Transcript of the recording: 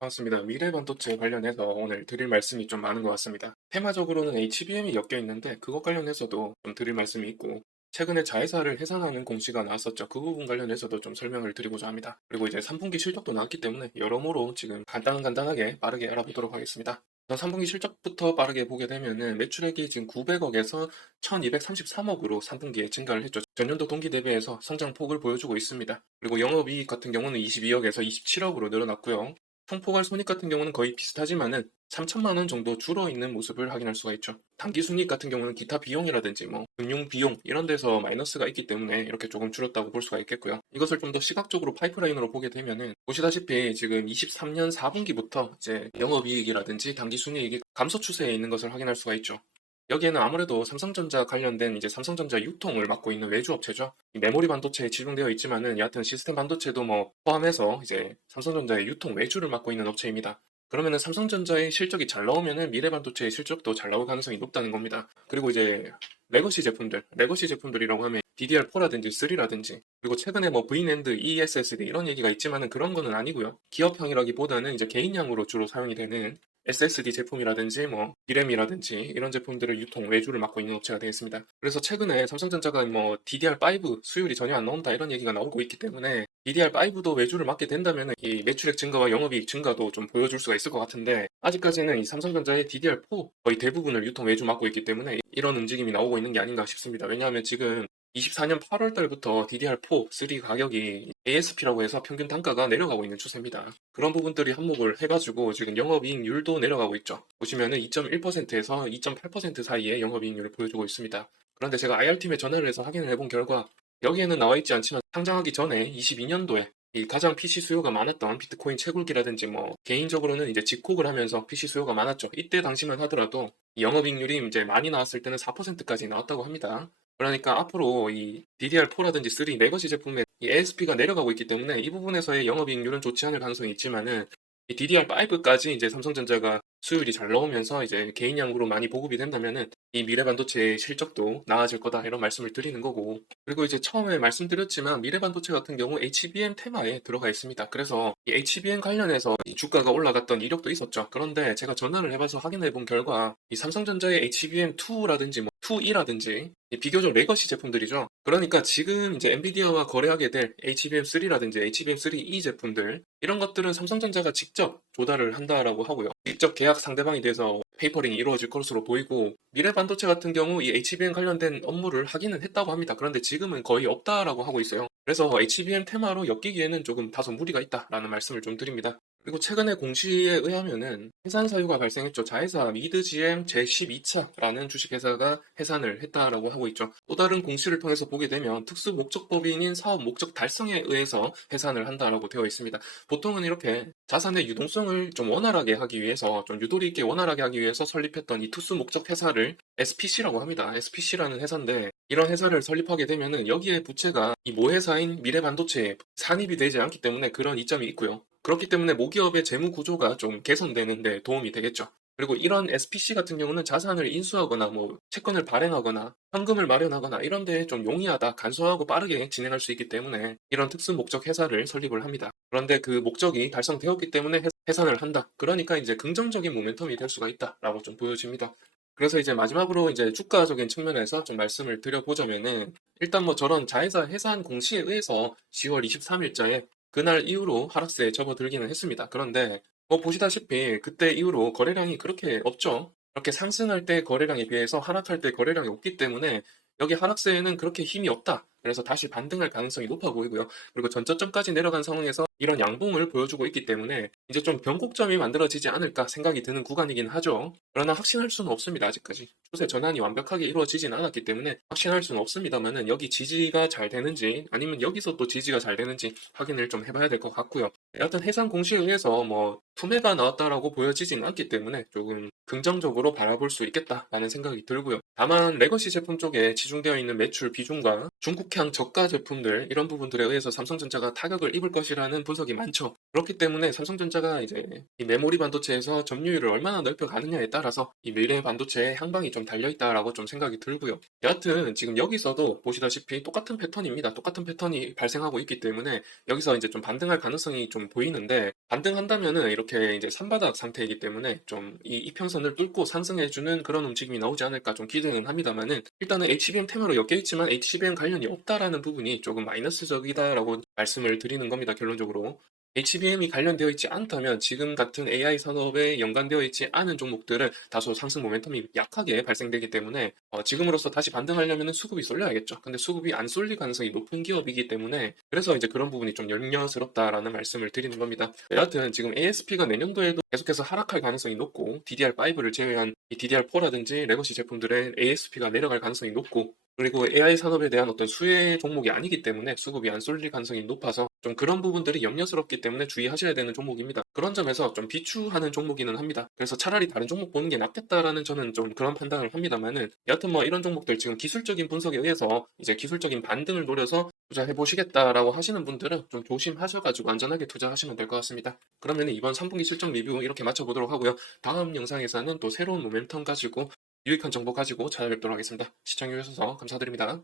반갑습니다. 미래 반도체 관련해서 오늘 드릴 말씀이 좀 많은 것 같습니다. 테마적으로는 HBM이 엮여 있는데 그것 관련해서도 좀 드릴 말씀이 있고 최근에 자회사를 해산하는 공시가 나왔었죠. 그 부분 관련해서도 좀 설명을 드리고자 합니다. 그리고 이제 3분기 실적도 나왔기 때문에 여러모로 지금 간단하게 빠르게 알아보도록 하겠습니다. 우선 3분기 실적부터 빠르게 보게 되면은 매출액이 지금 900억에서 1233억으로 3분기에 증가를 했죠. 전년도 동기 대비해서 성장폭을 보여주고 있습니다. 그리고 영업이익 같은 경우는 22억에서 27억으로 늘어났고요. 총포괄 손익 같은 경우는 거의 비슷하지만은 3천만 원 정도 줄어 있는 모습을 확인할 수가 있죠. 당기 순이익 같은 경우는 기타 비용이라든지 뭐 금융 비용 이런 데서 마이너스가 있기 때문에 이렇게 조금 줄었다고 볼 수가 있겠고요. 이것을 좀 더 시각적으로 파이프라인으로 보게 되면은 보시다시피 지금 23년 4분기부터 이제 영업이익이라든지 당기 순이익이 감소 추세에 있는 것을 확인할 수가 있죠. 여기에는 아무래도 삼성전자 관련된 이제 삼성전자 유통을 맡고 있는 외주 업체죠. 이 메모리 반도체에 집중되어 있지만은 여하튼 시스템 반도체도 뭐 포함해서 이제 삼성전자의 유통 외주를 맡고 있는 업체입니다. 그러면은 삼성전자의 실적이 잘 나오면은 미래 반도체의 실적도 잘 나올 가능성이 높다는 겁니다. 그리고 이제 레거시 제품들이라고 하면 DDR4라든지 3라든지 그리고 최근에 뭐 V낸드, ESSD 이런 얘기가 있지만은 그런 거는 아니고요. 기업형이라기보다는 이제 개인량으로 주로 사용이 되는 SSD 제품이라든지 뭐 D램이라든지 이런 제품들을 유통 외주를 맡고 있는 업체가 되겠습니다. 그래서 최근에 삼성전자가 뭐 DDR5 수율이 전혀 안 나온다 이런 얘기가 나오고 있기 때문에 DDR5도 외주를 맡게 된다면 이 매출액 증가와 영업이익 증가도 좀 보여줄 수가 있을 것 같은데 아직까지는 이 삼성전자의 DDR4 거의 대부분을 유통 외주 맡고 있기 때문에 이런 움직임이 나오고 있는 게 아닌가 싶습니다. 왜냐하면 지금 24년 8월 달부터 DDR4, 3 가격이 ASP라고 해서 평균 단가가 내려가고 있는 추세입니다. 그런 부분들이 한몫을 해가지고 지금 영업이익률도 내려가고 있죠. 보시면은 2.1%에서 2.8% 사이의 영업이익률을 보여주고 있습니다. 그런데 제가 IR팀에 전화를 해서 확인을 해본 결과 여기에는 나와 있지 않지만 상장하기 전에 22년도에 이 가장 PC 수요가 많았던 비트코인 채굴기라든지 뭐 개인적으로는 이제 집콕을 하면서 PC 수요가 많았죠. 이때 당시만 하더라도 이 영업이익률이 이제 많이 나왔을 때는 4%까지 나왔다고 합니다. 그러니까 앞으로 이 DDR4라든지 3 레거시 제품의 이 ASP가 내려가고 있기 때문에 이 부분에서의 영업이익률은 좋지 않을 가능성이 있지만은 이 DDR5까지 이제 삼성전자가 수율이 잘 나오면서 이제 개인량으로 많이 보급이 된다면은 이 미래 반도체의 실적도 나아질 거다 이런 말씀을 드리는 거고 그리고 이제 처음에 말씀드렸지만 미래 반도체 같은 경우 HBM 테마에 들어가 있습니다. 그래서 이 HBM 관련해서 이 주가가 올라갔던 이력도 있었죠. 그런데 제가 전화를 해봐서 확인해 본 결과 이 삼성전자의 HBM2라든지 뭐 2E라든지 비교적 레거시 제품들이죠. 그러니까 지금 이제 엔비디아와 거래하게 될 HBM3라든지 HBM3E 제품들 이런 것들은 삼성전자가 직접 조달을 한다라고 하고요. 직접 계약 상대방이 돼서 페이퍼링이 이루어질 것으로 보이고 미래 반도체 같은 경우 이 HBM 관련된 업무를 하기는 했다고 합니다. 그런데 지금은 거의 없다라고 하고 있어요. 그래서 HBM 테마로 엮이기에는 조금 다소 무리가 있다라는 말씀을 좀 드립니다. 그리고 최근에 공시에 의하면은 해산 사유가 발생했죠. 자회사 미드GM 제12차라는 주식회사가 해산을 했다라고 하고 있죠. 또 다른 공시를 통해서 보게 되면 특수 목적법인인 사업 목적 달성에 의해서 해산을 한다라고 되어 있습니다. 보통은 이렇게 자산의 유동성을 좀 원활하게 하기 위해서 좀 유도리 있게 원활하게 하기 위해서 설립했던 이 특수 목적 회사를 SPC라고 합니다. SPC라는 회사인데 이런 회사를 설립하게 되면은 여기에 부채가 이 모회사인 미래반도체에 산입이 되지 않기 때문에 그런 이점이 있고요. 그렇기 때문에 모기업의 재무 구조가 좀 개선되는 데 도움이 되겠죠. 그리고 이런 SPC 같은 경우는 자산을 인수하거나 뭐 채권을 발행하거나 현금을 마련하거나 이런 데에 좀 용이하다, 간소하고 빠르게 진행할 수 있기 때문에 이런 특수 목적 회사를 설립을 합니다. 그런데 그 목적이 달성되었기 때문에 해산을 한다. 그러니까 이제 긍정적인 모멘텀이 될 수가 있다라고 좀 보여집니다. 그래서 이제 마지막으로 이제 주가적인 측면에서 좀 말씀을 드려보자면은 일단 뭐 저런 자회사 해산 공시에 의해서 10월 23일자에 그날 이후로 하락세에 접어들기는 했습니다. 그런데 뭐 보시다시피 그때 이후로 거래량이 그렇게 없죠. 이렇게 상승할 때 거래량에 비해서 하락할 때 거래량이 없기 때문에 여기 하락세에는 그렇게 힘이 없다. 그래서 다시 반등할 가능성이 높아 보이고요. 그리고 전저점까지 내려간 상황에서 이런 양봉을 보여주고 있기 때문에 이제 좀 변곡점이 만들어지지 않을까 생각이 드는 구간이긴 하죠. 그러나 확신할 수는 없습니다. 아직까지. 추세 전환이 완벽하게 이루어지진 않았기 때문에 확신할 수는 없습니다만은 여기 지지가 잘 되는지 아니면 여기서 또 지지가 잘 되는지 확인을 좀 해봐야 될 것 같고요. 여하튼 해상 공시에 의해서 뭐 투매가 나왔다라고 보여지진 않기 때문에 조금 긍정적으로 바라볼 수 있겠다라는 생각이 들고요. 다만 레거시 제품 쪽에 치중되어 있는 매출 비중과 중국향 저가 제품들 이런 부분들에 의해서 삼성전자가 타격을 입을 것이라는 분석이 많죠. 그렇기 때문에 삼성전자가 이제 이 메모리 반도체에서 점유율을 얼마나 넓혀 가느냐에 따라서 이 미래 반도체의 향방이 좀 달려 있다라고 좀 생각이 들고요. 여하튼 지금 여기서도 보시다시피 똑같은 패턴입니다. 똑같은 패턴이 발생하고 있기 때문에 여기서 이제 좀 반등할 가능성이 좀 보이는데, 반등한다면은 이렇게 이제 산바닥 상태이기 때문에 좀 이 이평선을 뚫고 상승해주는 그런 움직임이 나오지 않을까 좀 기대는 합니다만은, 일단은 HBM 테마로 엮여 있지만 HBM 관련이 없다라는 부분이 조금 마이너스적이다라고 말씀을 드리는 겁니다. 결론적으로. HBM이 관련되어 있지 않다면 지금 같은 AI 산업에 연관되어 있지 않은 종목들은 다소 상승 모멘텀이 약하게 발생되기 때문에 지금으로서 다시 반등하려면 수급이 쏠려야겠죠. 근데 수급이 안 쏠릴 가능성이 높은 기업이기 때문에, 그래서 이제 그런 부분이 좀 염려스럽다라는 말씀을 드리는 겁니다. 여하튼 지금 ASP가 내년도에도 계속해서 하락할 가능성이 높고, DDR5를 제외한 이 DDR4라든지 레거시 제품들의 ASP가 내려갈 가능성이 높고, 그리고 AI 산업에 대한 어떤 수혜 종목이 아니기 때문에 수급이 안 쏠릴 가능성이 높아서 좀 그런 부분들이 염려스럽기 때문에 주의하셔야 되는 종목입니다. 그런 점에서 좀 비추하는 종목이기는 합니다. 그래서 차라리 다른 종목 보는 게 낫겠다라는 저는 좀 그런 판단을 합니다만은, 여하튼 뭐 이런 종목들 지금 기술적인 분석에 의해서 이제 기술적인 반등을 노려서 투자해 보시겠다라고 하시는 분들은 좀 조심하셔가지고 안전하게 투자하시면 될 것 같습니다. 그러면 이번 3분기 실적 리뷰 이렇게 마쳐보도록 하고요. 다음 영상에서는 또 새로운 모멘텀 가지고 유익한 정보 가지고 찾아뵙도록 하겠습니다. 시청해주셔서 감사드립니다.